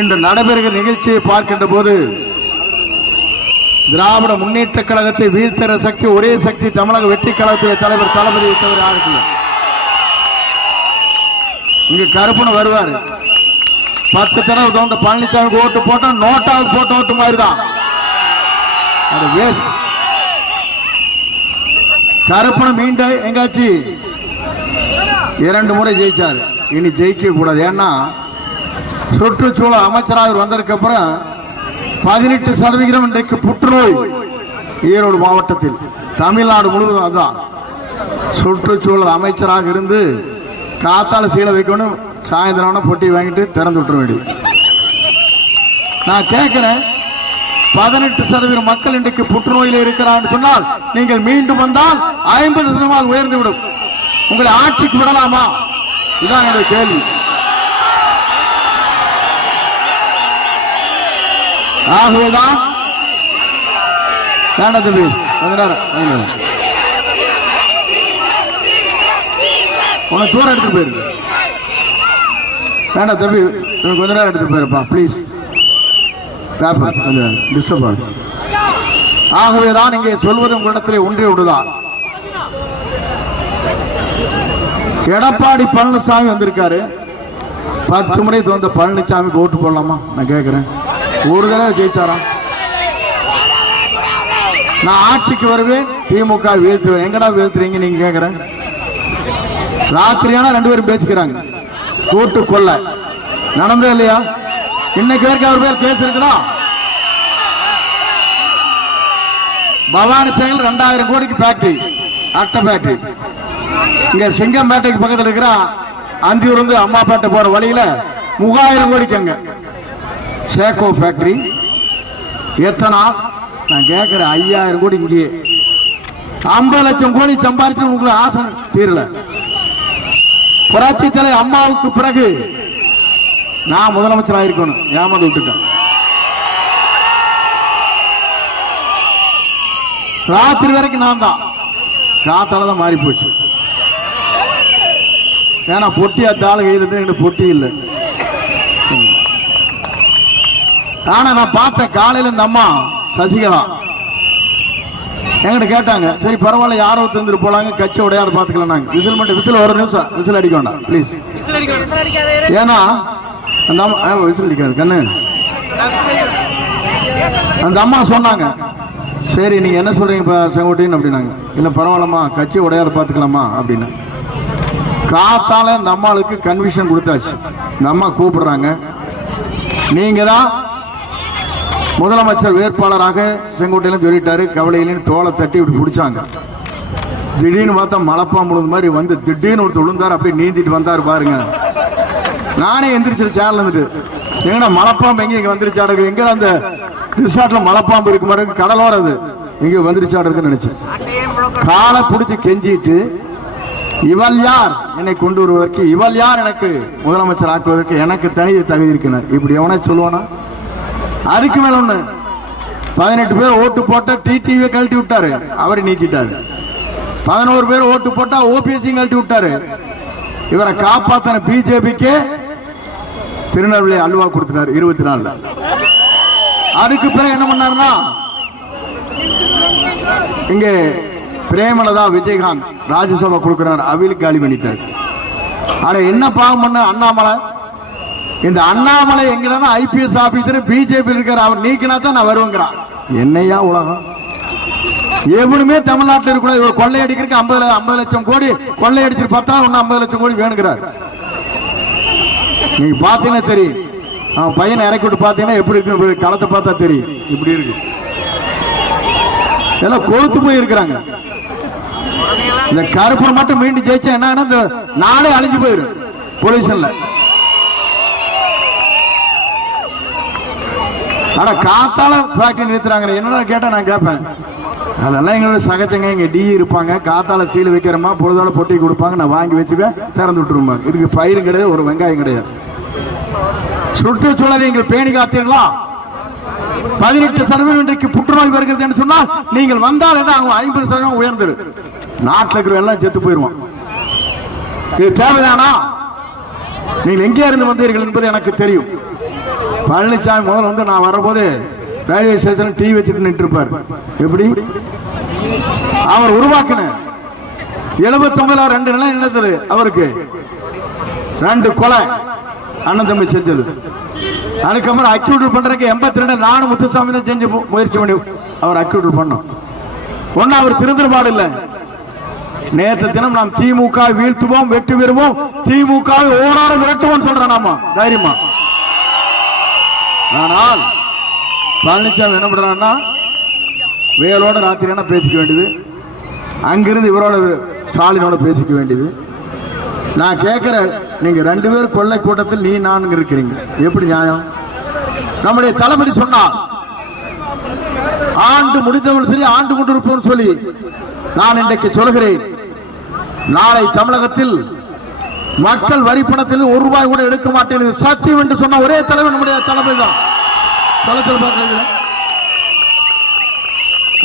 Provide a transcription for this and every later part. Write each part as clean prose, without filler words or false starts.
இன்று நடைபெறுகிற நிகழ்ச்சியை பார்க்கின்ற போது திராவிட முன்னேற்ற கழகத்தை வீழ்த்தர சக்தி ஒரே சக்தி தமிழக வெற்றி கழகத்துடைய தலைவர் தளபதி தவிர யாருக்குள்ள இங்க கருப்புன்னு வருவாரு 10 தடவை தோந்த பழனிசாமிக்கு ஓட்டு போட்டா நோட்டாவுக்கு போட்ட ஓட்டு மாதிரி தான் அது வேஸ்ட். கருப்புன்னு மீண்டும் எங்காச்சு 2 முறை ஜெயிச்சாரு, இனி ஜெயிக்க கூடாது. ஏன்னா சுற்றுச்சூழல் அமைச்சராக வந்ததுக்கு அப்புறம் 18% இன்றைக்கு புற்றுநோய் ஈரோடு மாவட்டத்தில், தமிழ்நாடு முழுவதும். அதுதான் சுற்றுச்சூழல் அமைச்சராக இருந்து காத்தால சீலை வைக்கணும், சாயந்தரம் பொட்டி வாங்கிட்டு திறந்து விட்டுற வேண்டியது. நான் கேட்கிறேன், 18% மக்கள் இன்றைக்கு புற்றுநோயில் இருக்கிறார் சொன்னால் நீங்கள் மீண்டும் வந்தால் 50% உயர்ந்து விடும். உங்களை ஆட்சிக்கு விடலாமா? இதுதான் என்னுடைய கேள்வி. ஆகவேதான் வேண்டாம் தம்பி, உனக்கு தூரம் எடுத்துட்டு போயிருக்கு. வேண்டாம் தம்பி, கொஞ்ச நேரம் எடுத்துட்டு போயிருப்பா ப்ளீஸ், பேப்பர் கொஞ்சம் டிஸ்டர்ப் ஆகுது. ஆகவேதான் இங்கே சொல்வது உங்களிடத்திலே ஒன்றிய விடுதான். எடப்பாடி பழனிசாமி வந்திருக்காரு, 10 முறை தோந்த பழனிசாமிக்கு ஓட்டு போடலாமா? நான் கேட்கிறேன். ஒரு தடவை ஜெயிச்சாரா? நான் ஆட்சிக்கு வருவேன், திமுக வீழ்த்துவேன். எங்கடா வீழ்த்துறீங்க நீங்க கேட்கிறேன். ராத்திரியான 2 பேரும் பேசிக்கிறாங்க, கூட்டு கொள்ள நடந்தது இல்லையா? இன்னைக்கு வரைக்கும் அவர் பேர் கேஸ் இருக்குதா? பவானி சேகர் 2000 கோடிக்கு ஃபேக்டரி, அட்டை ஃபேக்டரி. இங்க சிங்கம்பேட்டைக்கு பக்கத்தில் இருக்கிற அந்தியூர் இருந்து அம்மாப்பேட்டை போற வழியில 3000 கோடிக்கு அங்க சேகோ ஃபேக்டரி. எத்தனை? நான் கேட்கிறேன், 5000 கோடி இங்கே. 50 லட்சம் கோடி சம்பாதிச்சு உங்களுக்கு ஆசை தீரல. புரட்சி தலைவர் அம்மாவுக்கு பிறகு நான் முதலமைச்சராக இருக்கணும், ஏமாந்து விட்டுட்டேன். ராத்திரி வரைக்கும் நான் தான், காத்தால தான் மாறி போச்சு. ஏன்னா பொட்டி அத்தாள் கையில் இருந்து எங்களுக்கு பொட்டி இல்லை. ஆனா நான் பார்த்த காலையில் இந்த அம்மா சசிகலா என்கிட்ட கேட்டாங்க, சரி பரவாயில்ல யாரோ தந்துட்டு போலாங்க, கட்சி உடையாரு பார்த்துக்கலாம். நாங்கள் விசில் மட்டும், விசில் ஒரு நிமிஷம் விசில் அடிக்க வேண்டாம் ப்ளீஸ். ஏன்னா அந்த அம்மா விசில் அடிக்காது கண்ணு. அந்த அம்மா சொன்னாங்க, சரி நீங்க என்ன சொல்றீங்க இப்போ செங்கோட்டையன் அப்படின்னாங்க. இல்லை பரவாயில்லம்மா கட்சி உடையாரு பார்த்துக்கலாமா அப்படின்னு. காத்தால இந்த அம்மாளுக்கு கன்விஷன் கொடுத்தாச்சு. இந்த அம்மா கூப்பிடுறாங்க, நீங்க தான் முதலமைச்சர் வேட்பாளராக செங்கோட்டையிலும் சொல்லிட்டாரு. கவலையிலும் தோலை தட்டி இப்படி பிடிச்சாங்க. திடீர்னு பார்த்தா மலைப்பாம்பு விழுந்த மாதிரி வந்து திடீர்னு ஒருத்தர் விழுந்தார், அப்படியே நீந்திட்டு வந்தார் பாருங்க. நானே எந்திரிச்சு சேனல் இருந்துட்டு, எங்கடா மலைப்பாம்பு எங்க இங்க வந்துருச்சாடு, எங்க அந்த ரிசார்ட்ல மலைப்பாம்பு இருக்கு மாதிரி கடலோர அது எங்க வந்துருச்சாடு இருக்குன்னு நினைச்சேன். காலை பிடிச்சி கெஞ்சிட்டு, இவள் யார் என்னை கொண்டு வருவதற்கு, இவள் யார் எனக்கு முதலமைச்சர் ஆக்குவதற்கு, எனக்கு தனி தகுதி இருக்கிறார். இப்படி எவனே சொல்லுவானா? அதுக்கு மேல ஒண்ணு, 18 பேர் ஓட்டு போட்ட டிடிவியை கழட்டி விட்டாரு, அவரை நீக்கிட்டாரு. 11 பேர் ஓட்டு போட்டா ஓபிஎஸ் கழட்டி விட்டாரு. இவரை காப்பாத்தின பிஜேபிக்கு திருநெல்வேலி அல்வா கொடுத்தாரு 24. அதுக்கு பிறகு என்ன பண்ணாருன்னா, இங்க பிரேமலதா விஜயகாந்த் ராஜ்யசபா கொடுக்கிறார், அவிலுக்கு காலி பண்ணிட்டாரு. ஆனா என்ன பாவம் பண்ண அண்ணாமலை, இந்த அண்ணாமலை எங்கன்னா ஐபிஎஸ் ஆபீசர் பிஜேபி இருக்கிற, அவர் நீக்கினா தான் நான் வருவேங்கிறான். என்னையா உலகம்? எவனுமே தமிழ்நாட்டில் இருக்கக்கூடாது. இவர் கொள்ளையடிக்கிறதுக்கு 50 லட்சம் கோடி கொள்ளையடிச்சு பார்த்தா ஒன்னு 50 லட்சம் கோடி வேணுங்கிறார். நீங்க பாத்தீங்கன்னா தெரியும், அவன் பையனை இறக்கி விட்டு பாத்தீங்கன்னா எப்படி இருக்கு, களத்தை பார்த்தா தெரியும். இப்படி இருக்கு, எல்லாம் கொழுத்து போய் இருக்கிறாங்க. இந்த கருப்பு மட்டும் மீண்டும் ஜெயிச்சா என்ன, இந்த நாளே அழிஞ்சு போயிடும் பொலிஷன்ல. ஆனா காத்தால ஃபேக்டரி நிறுத்துறாங்க. என்னடா கேட்டா நான் கேட்பேன், அதெல்லாம் எங்களோட சகச்சங்க, எங்க டி இருப்பாங்க, காத்தால சீல் வைக்கிறோமா பொழுதோட பொட்டி கொடுப்பாங்க, நான் வாங்கி வச்சுக்க திறந்து விட்டுருவாங்க. இதுக்கு ஃபைலும் கிடையாது, ஒரு வெங்காயம் கிடையாது. சுற்றுச்சூழலை நீங்கள் பேணி காத்தீர்களா? 18% இன்றைக்கு புற்றுநோய் வருகிறது என்று சொன்னால் நீங்கள் வந்தால் என்ன ஆகும்? 50% உயர்ந்துரு, நாட்டில் இருக்கிற எல்லாம் செத்து போயிருவான். இது தேவைதானா? நீங்கள் எங்கே இருந்து வந்தீர்கள் என்பது எனக்கு தெரியும். பழனிசாமி முதல்ல வந்து நான் வரும்போது ரயில்வே ஸ்டேஷன் டீ வச்சுட்டு நின்று இருப்பார். எப்படி அவர் உருவாக்கின 79 2 நிலம் நிலத்தது அவருக்கு 2 கொலை அண்ணன் தம்பி செஞ்சது. அதுக்கப்புறம் அக்யூட் பண்றதுக்கு 82 நானும் முத்துசாமி தான் செஞ்சு முயற்சி பண்ணி அவர் அக்யூட் பண்ணோம். ஒன்னும் அவர் திருந்திருப்பாடு இல்லை. நேற்று தினம் நாம் திமுக வீழ்த்துவோம், வெற்றி பெறுவோம், திமுக ஓராட விரட்டுவோம் சொல்றேன் நாம தைரியமா. ஆனால் பழனிசாமி என்ன பண்றாருன்னா வேலோட ராத்திரியான பேசிக்க வேண்டியது, அங்கிருந்து இவரோட ஸ்டாலினோட பேசிக்க வேண்டியது. நான் கேட்கிற நீங்க 2 பேர் கொள்ளை கூட்டத்தில் நீ நான் இருக்கிறீங்க, எப்படி நியாயம்? நம்முடைய தளபதி சொன்னார் ஆண்டு முடிந்தவள் சரி ஆண்டு கொண்டிருப்போம் சொல்லி. நான் இன்றைக்கு சொல்கிறேன், நாளை தமிழகத்தில் மக்கள் வரி பணத்தில் ₹1 கூட எடுக்க மாட்டேன் சத்தியம் என்று சொன்ன ஒரே தலைவர் நம்முடைய தளபதி தான்.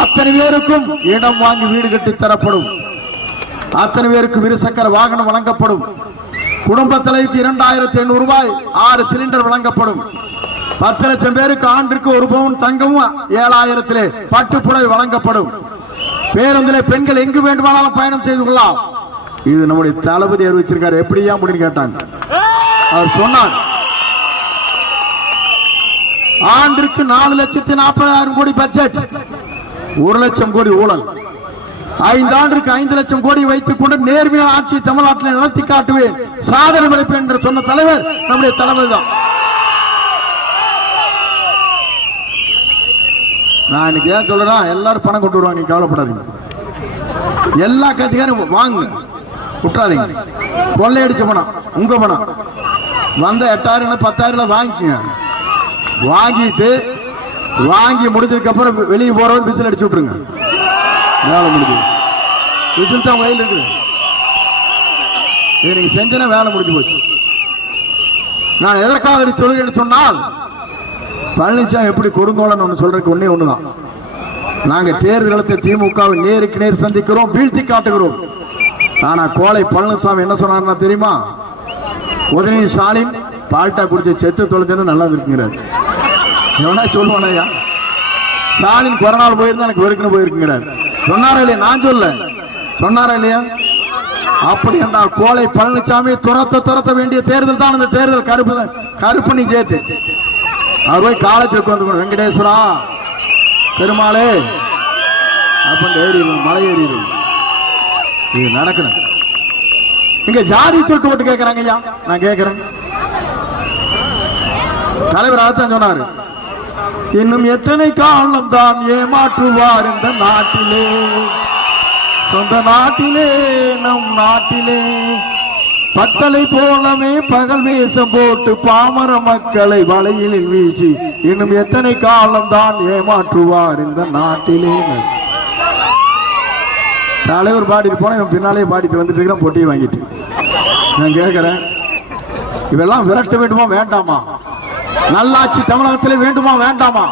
அத்தனை பேருக்கும் இடம் வாங்கி வீடு கட்டி தரப்படும், அத்தனை பேருக்கு இருசக்கர வாகனம் வழங்கப்படும், குடும்ப தலைவிக்கு ₹2800 6 சிலிண்டர் வழங்கப்படும், 10 லட்சம் பேருக்கு ஆண்டிற்கு 1 பவுன் தங்கமும் 7000 பட்டுப்புடவை வழங்கப்படும், பேருந்திலே பெண்கள் எங்கு வேண்டுமானாலும் பயணம் செய்து கொள்ளலாம். இது நம்முடைய தளபதி அறிவிச்சிருக்காரு. எப்படியா முடின்னு கேட்டாங்க. அவர் சொன்னார் ஆண்டிற்கு 4,40,000 கோடி பட்ஜெட், 1 லட்சம் கோடி ஊழல், 5 ஆண்டிற்கு 5 லட்சம் கோடி வைத்துக் கொண்டு நேர்மையான ஆட்சி தமிழ்நாட்டில் நடத்தி காட்டுவேன், சாதனை படைப்பேன் என்று சொன்ன தலைவர் நம்முடைய தலைவர் தான். நான் இன்னைக்கு ஏன் சொல்றேன், எல்லாரும் பணம் கொண்டு வருவாங்க, நீங்க கவலைப்படாதீங்க. எல்லா கட்சிக்காரும் வாங்க, விட்டுறாதீங்க. கொள்ளையடிச்ச பணம் உங்க பணம் வந்த 8,000 10,000 வாங்கிக்கங்க. வாங்கிட்டு வாங்கி முடிஞ்சதுக்கு அப்புறம் வெளியே போறவர் விசில் அடிச்சு விட்டுருங்க. வேலை முடிஞ்சு விசில் தான் வயல் இருக்குது. நீங்க செஞ்சனா வேலை முடிஞ்சு போச்சு. நான் எதற்காக சொல்லுறேன்னு சொன்னால், பழனிசாமி எப்படி கொடுங்கோலன்னு ஒன்று சொல்றதுக்கு ஒண்ணுதான். நாங்க தேர்தலத்தை திமுகவை நேருக்கு நேர் சந்திக்கிறோம், வீழ்த்தி காட்டுகிறோம். ஆனா கோலை பழனிசாமி என்ன சொன்னார்னா தெரியுமா? உதயநிதி ஸ்டாலின் பால்டா குடிச்ச செத்து தொலைஞ்சது நல்லா இருக்குங்கிறார். எவனா சொல்லுவானையா? ஸ்டாலின் கொரோனாவில் போயிருந்தா எனக்கு வெறுக்குன்னு போயிருக்குங்கிறார். சொன்னாரா இல்லையா? நான் சொல்ல சொன்னாரா இல்லையா? அப்படி என்றால் கோலை பழனிசாமி துரத்த வேண்டிய தேர்தல் தான் இந்த தேர்தல். கருப்பணி ஜெயத்து அவர் போய் காலேஜுக்கு வந்து வெங்கடேஸ்வரா பெருமாளே அப்படின்னு ஏறிடும், மலை ஏறிடும். இது நடக்கணும். இங்க ஜாதி சொல்லிட்டு ஓட்டு கேட்கிறாங்க ஐயா. நான் கேட்கிறேன், தலைவர் அதான் சொன்னாரு, இன்னும் எத்தனை காலம் தான் ஏமாற்றுவார் இந்த நாட்டிலே, சொந்த நாட்டிலே நம் நாட்டிலே பத்தலை போலவே பகல் வேஷம் போட்டு பாமர மக்களை வலையில் வீசி இன்னும் எத்தனை காலம் தான் ஏமாற்றுவார் இந்த நாட்டிலே. தலைவர் பாடிட்டு போன இவன் பின்னாலே பாடிட்டு வந்துட்டு இருக்கிற பொட்டியை வாங்கிட்டு. நான் கேட்கிறேன், இவெல்லாம் விரட்ட வேண்டுமா வேண்டாமா? நல்லாட்சி தமிழகத்திலே வேண்டுமா வேண்டாமா?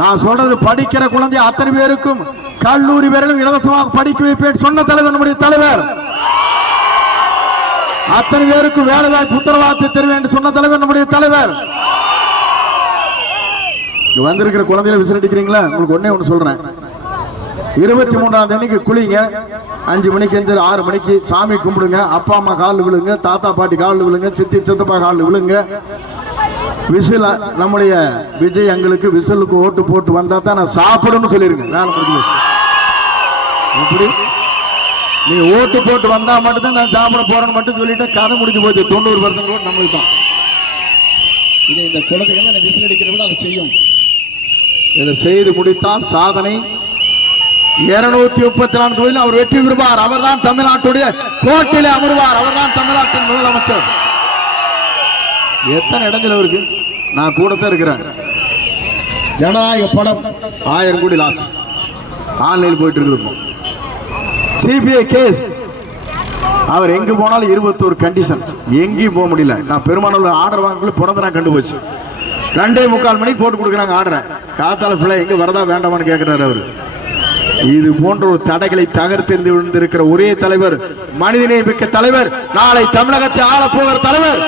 நான் சொல்றது படிக்கிற குழந்தை அத்தனை பேருக்கும் கல்லூரி பேரிலும் இலவசமாக படிக்க வைப்பேன் சொன்ன தலைவர் நம்முடைய தலைவர். அத்தனை பேருக்கு வேலை வாய்ப்பு உத்தரவாதத்தை தருவேன் என்று சொன்ன தலைவர் நம்முடைய தலைவர். வந்திருக்கிற குழந்தைகளை விசிலடிக்கிறீங்களா? உங்களுக்கு ஒன்னே ஒன்று சொல்றேன், 23ஆம் தேதிக்கு குளிங்க, 5 மணிக்கு 6 மணிக்கு சாமி கும்பிடுங்க, அப்பா அம்மா காலில் விழுங்க, தாத்தா பாட்டி காலில் விழுங்க, சித்தி சித்தப்பா காலில் விழுங்க. விசில் நம்முடைய விஜய் எங்களுக்கு விசிலுக்கு ஓட்டு போட்டு வந்தா தான் நான் சாப்பிடணும்னு சொல்லிருங்க. வேலை முடிஞ்சு எப்படி நீ ஓட்டு போட்டு வந்தா மட்டும்தான் நான் சாப்பிட போறேன்னு மட்டும் சொல்லிட்டு கதை முடிஞ்சு போச்சு. 90% ஓட்டு நம்மளுக்கு தான். இதை இந்த குழந்தைகள் விசில் அடிக்கிற விட அதை செய்யும். இதை செய்து முடித்தால் சாதனை. 234 தொகுதியில் அவர் வெற்றி பெறுவார். அவர்தான் தமிழ்நாட்டுடைய கோட்டையிலே அமர்வார். அவர்தான் தமிழ்நாட்டின் முதலமைச்சர். எத்தனை இடங்கள் இருக்கு? நான் கூட தான் இருக்கிறேன். ஜனநாயக படம் 1000 கோடி லாஸ் ஆன்லைன் போயிட்டு இருக்கு. சிபிஐ கேஸ் அவர் எங்க போனாலும் 21 கண்டிஷன்ஸ், எங்கேயும் போக முடியல. நான் பெருமானூர் ஆர்டர் வாங்கக்குள்ள பிறந்த நான் கண்டுபோச்சு. 2:45 மணிக்கு போட்டு கொடுக்குறாங்க ஆர்டரை. காத்தால பிள்ளை எங்க வரதா வேண்டாமான்னு கேட்கிறாரு அவரு. இது போன்ற ஒரு தடைகளை தகர்த்தெறிந்து விழுந்திருக்கிற ஒரே தலைவர், மனிதநேய மிக்க தலைவர், நாளை தமிழகத்தை ஆள போகிற தலைவர்,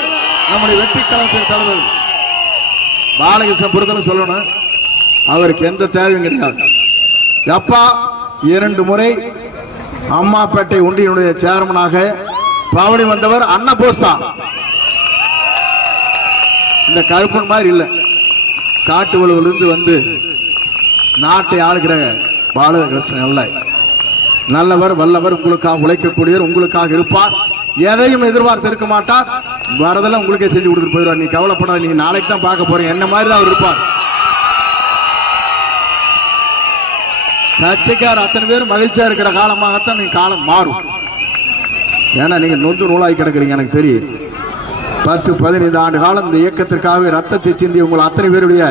நம்முடைய வெற்றி கழகத்தின் தலைவர் பாலகிருஷ்ண பொறுத்தல சொல்லணும், அவருக்கு எந்த தேவையும் கிடையாது. எப்பா 2 முறை அம்மாப்பேட்டை ஒன்றியினுடைய சேர்மனாக பவனி வந்தவர் அண்ணா போஸ்டா. இந்த கருப்பன் மாதிரி இல்ல, காட்டு வலுவிலிருந்து வந்து நாட்டை ஆளுகிற பாலகிருஷ்ணன் அல்ல. நல்லவர், வல்லவர், உங்களுக்காக உழைக்கக்கூடியவர், உங்களுக்காக இருப்பார், எதையும் எதிர்பார்த்து இருக்க மாட்டார். வரதெல்லாம் உங்களுக்கே செஞ்சு கொடுத்துட்டு போயிடுவார். நீ கவலைப்படாத, நீங்க நாளைக்கு தான் பார்க்க போறீங்க. என்ன மாதிரி தான் அவர் இருப்பார். கட்சிக்கார் அத்தனை பேரும் மகிழ்ச்சியா இருக்கிற காலமாகத்தான் நீங்க காலம் மாறும். ஏன்னா நீங்க நொந்து நூலாகி கிடக்குறீங்க. எனக்கு தெரியும். 10-15 ஆண்டு காலம் இந்த இயக்கத்திற்காக ரத்தத்தை சிந்தி உங்கள் அத்தனை பேருடைய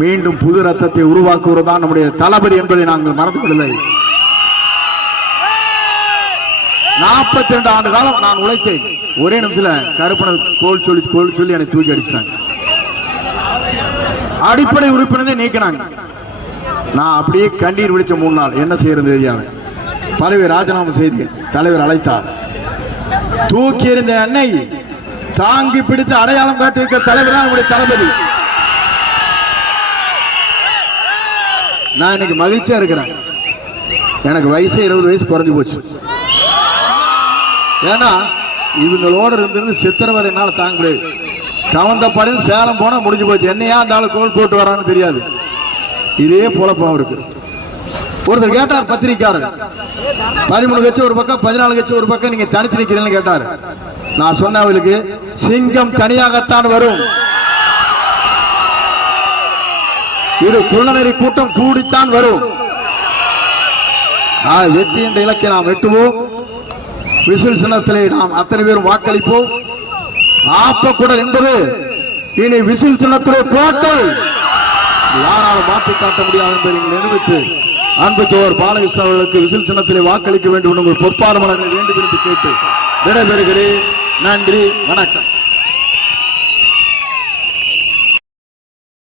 மீண்டும் புது ரத்தத்தை உருவாக்குவதுதான் நம்முடைய தளபதி என்பதை நாங்கள் மறந்துவிடவில்லை. 42 ஆண்டு காலம் நான் உழைத்தேன். ஒரே நிமிஷத்துல கருப்பனை கோல் சொல்லி என்னை தூக்கி அடிச்சிட்டாங்க. அடிப்படை உறுப்பினரை நீக்கினாங்க. நான் அப்படியே கண்ணீர் விழிச்ச 3 நாள். என்ன செய்யறது தெரியாது. பதவி ராஜினாமா செய்து தலைவர் அழைத்தார். தூக்கி எறிந்த என்னை தாங்கி பிடித்து அடையாளம் காட்டியிருக்க தலைவர் தான் நம்முடைய தளபதி. நான் இன்னைக்கு மகிழ்ச்சியா இருக்கிறேன். எனக்கு வயசு 20 வயசு குறைஞ்சு போச்சு. ஏன்னா இவங்களோட இருந்து சித்திரவதைனால தாங்க முடியாது. கவர்ந்த படம் சேலம் போனா முடிஞ்சு போச்சு. என்னையா அந்த ஆளு கோல் போட்டு வரான்னு தெரியாது. இதே போலப்பம் இருக்கு. ஒருத்தர் கேட்டார், பத்திரிக்காரர், 13 கட்சி ஒரு பக்கம், 14 கட்சி ஒரு பக்கம், நீங்க தனிச்சு நிக்கிறீங்கன்னு கேட்டாரு. நான் சொன்ன அவளுக்கு, சிங்கம் தனியாகத்தான் வரும், இது குள்ளநெறி கூட்டம் கூடித்தான் வரும். வெற்றி என்ற இலக்கை நாம் வெட்டுவோம். விசில் சின்னத்திலே நாம் அத்தனை பேரும் வாக்களிப்போம். ஆப்பக்குடல் என்பது இனி விசில் சின்னத்திலே போட்டல் யாராலும் மாற்றி காட்ட முடியாது என்பதை நினைவித்து அன்பு சோழர் பாலகிருஷ்ணன் அவர்களுக்கு விசில் சின்னத்திலே வாக்களிக்க வேண்டும் உங்கள் பொற்பாடு மலர்களை வேண்டும் என்று கேட்டு விடைபெறுகிறேன். நன்றி, வணக்கம்.